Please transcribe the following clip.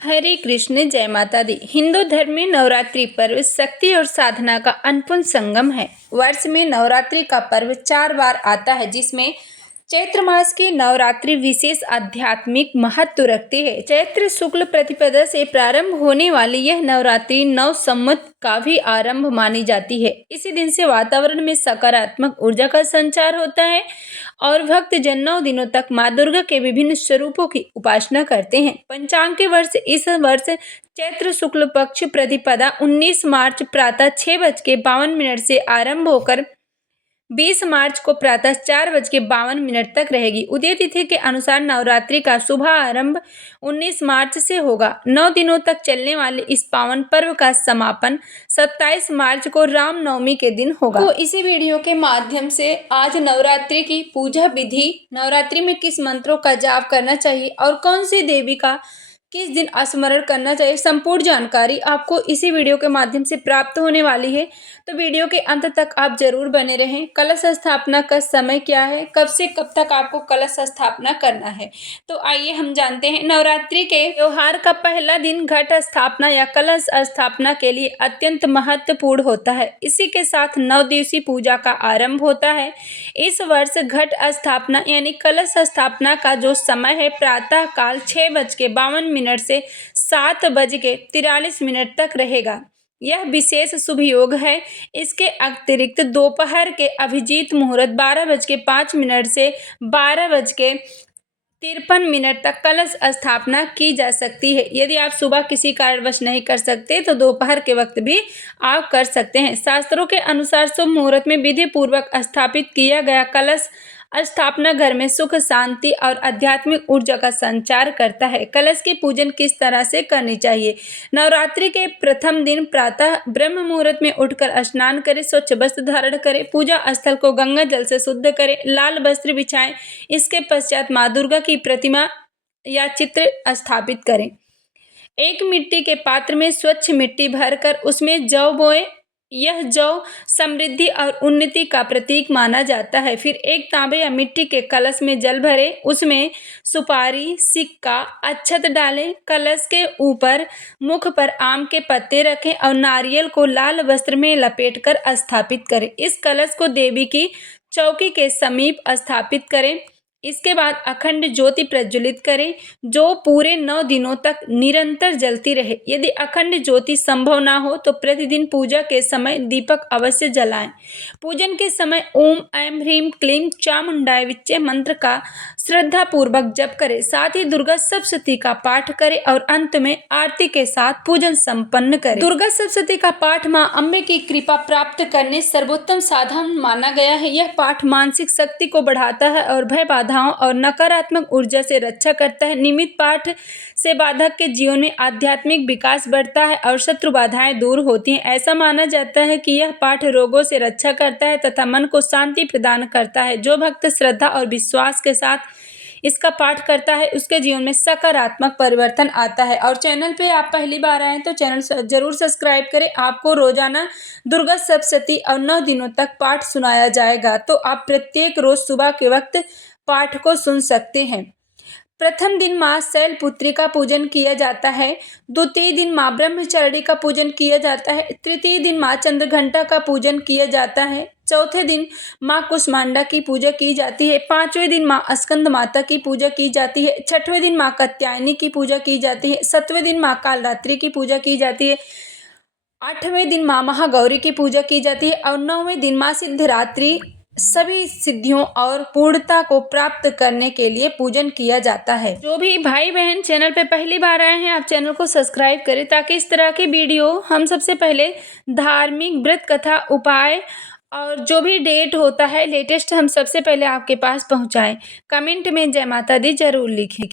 हरे कृष्ण, जय माता दी। हिंदू धर्म में नवरात्रि पर्व शक्ति और साधना का अनपूर्ण संगम है। वर्ष में नवरात्रि का पर्व 4 बार आता है, जिसमें चैत्र मास की नवरात्रि विशेष आध्यात्मिक महत्व रखती है। चैत्र शुक्ल प्रतिपदा से प्रारंभ होने वाली यह नवरात्रि नव संवत का भी आरंभ मानी जाती है। इसी दिन से वातावरण में सकारात्मक ऊर्जा का संचार होता है और भक्त जन 9 दिनों तक माँ दुर्गा के विभिन्न स्वरूपों की उपासना करते हैं। पंचांग के वर्ष इस वर्ष चैत्र शुक्ल पक्ष प्रतिपदा 19 मार्च प्रातः 6:52 से आरंभ होकर 20 मार्च को प्रातः 4:52 तक रहेगी। उदय तिथि के अनुसार नवरात्रि का शुभ आरंभ 19 मार्च से होगा। 9 दिनों तक चलने वाले इस पावन पर्व का समापन 27 मार्च को रामनवमी के दिन होगा। तो इसी वीडियो के माध्यम से आज नवरात्रि की पूजा विधि, नवरात्रि में किस मंत्रों का जाप करना चाहिए और कौन सी देवी का किस दिन स्मरण करना चाहिए, संपूर्ण जानकारी आपको इसी वीडियो के माध्यम से प्राप्त होने वाली है। तो वीडियो के अंत तक आप जरूर बने रहें। कलश स्थापना का समय क्या है, कब से कब तक आपको कलश स्थापना करना है, तो आइए हम जानते हैं। नवरात्रि के त्योहार का पहला दिन घट स्थापना या कलश स्थापना के लिए अत्यंत महत्वपूर्ण होता है। इसी के साथ 9 दिवसीय पूजा का आरंभ होता है। इस वर्ष घट स्थापना यानी कलश स्थापना का जो समय है प्रातः काल 6:52 से 7:43 तक रहेगा। यह विशेष शुभ योग है। इसके अतिरिक्त दोपहर के अभिजीत मुहूर्त 12:05 से 12:53 तक कलश स्थापना की जा सकती है। यदि आप सुबह किसी कारणवश नहीं कर सकते तो दोपहर के वक्त भी आप कर सकते हैं। शास्त्रों के अनुसार शुभ मुहूर्त में विधि पूर्वक स्थापित किया गया कलश स्थापना घर में सुख, शांति और आध्यात्मिक ऊर्जा का संचार करता है। कलश की पूजन किस तरह से करनी चाहिए? नवरात्रि के प्रथम दिन प्रातः ब्रह्म मुहूर्त में उठकर स्नान करें, स्वच्छ वस्त्र धारण करें, पूजा स्थल को गंगा जल से शुद्ध करें, लाल वस्त्र बिछाएं। इसके पश्चात माँ दुर्गा की प्रतिमा या चित्र स्थापित करें। एक मिट्टी के पात्र में स्वच्छ मिट्टी भरकर उसमें जौ बोएं। यह जौ समृद्धि और उन्नति का प्रतीक माना जाता है। फिर एक तांबे या मिट्टी के कलश में जल भरें, उसमें सुपारी, सिक्का, अक्षत डालें। कलश के ऊपर मुख पर आम के पत्ते रखें और नारियल को लाल वस्त्र में लपेटकर स्थापित करें। इस कलश को देवी की चौकी के समीप स्थापित करें। इसके बाद अखंड ज्योति प्रज्वलित करें, जो पूरे 9 दिनों तक निरंतर जलती रहे। यदि अखंड ज्योति संभव ना हो तो प्रतिदिन पूजा के समय दीपक अवश्य जलाएं। पूजन के समय ओम ऐं ह्रीं क्लीं चामुंडाय विच्चे मंत्र का श्रद्धा पूर्वक जप करें। साथ ही दुर्गा सप्तशती का पाठ करें और अंत में आरती के साथ पूजन संपन्न करें। दुर्गा सप्तशती का पाठ मां अम्बे की कृपा प्राप्त करने सर्वोत्तम साधन माना गया है। यह पाठ मानसिक शक्ति को बढ़ाता है और भय बाधाओं और नकारात्मक ऊर्जा से रक्षा करता है। नियमित पाठ से बाधक के जीवन में आध्यात्मिक विकास बढ़ता है और शत्रु बाधाएं दूर होती हैं। ऐसा माना जाता है कि यह पाठ रोगों से रक्षा करता है तथा मन को शांति प्रदान करता है। जो भक्त श्रद्धा और विश्वास के साथ इसका पाठ करता है उसके जीवन में सकारात्मक परिवर्तन आता है। और चैनल पे आप पहली बार आए तो चैनल जरूर सब्सक्राइब करें। आपको रोजाना दुर्गा सप्तशती और 9 दिनों तक पाठ सुनाया जाएगा, तो आप प्रत्येक रोज सुबह के वक्त पाठ को सुन सकते हैं। प्रथम दिन माँ शैलपुत्री का पूजन किया जाता है। द्वितीय दिन माँ ब्रह्मचारिणी का पूजन किया जाता है। तृतीय दिन माँ चंद्रघंटा का पूजन किया जाता है। चौथे दिन माँ कुष्मांडा की पूजा की जाती है। 5वें दिन माँ स्कंद माता की पूजा की जाती है। 6वें दिन माँ कात्यायनी की पूजा की जाती है। 7वें दिन माँ कालरात्रि की पूजा की जाती है। 8वें दिन माँ महागौरी की पूजा की जाती है और 9वें दिन माँ सिद्धिदात्री सभी सिद्धियों और पूर्णता को प्राप्त करने के लिए पूजन किया जाता है। जो भी भाई बहन चैनल पे पहली बार आए हैं, आप चैनल को सब्सक्राइब करें ताकि इस तरह के वीडियो हम सबसे पहले धार्मिक व्रत कथा उपाय और जो भी डेट होता है लेटेस्ट हम सबसे पहले आपके पास पहुंचाएं। कमेंट में जय माता दी जरूर लिखें।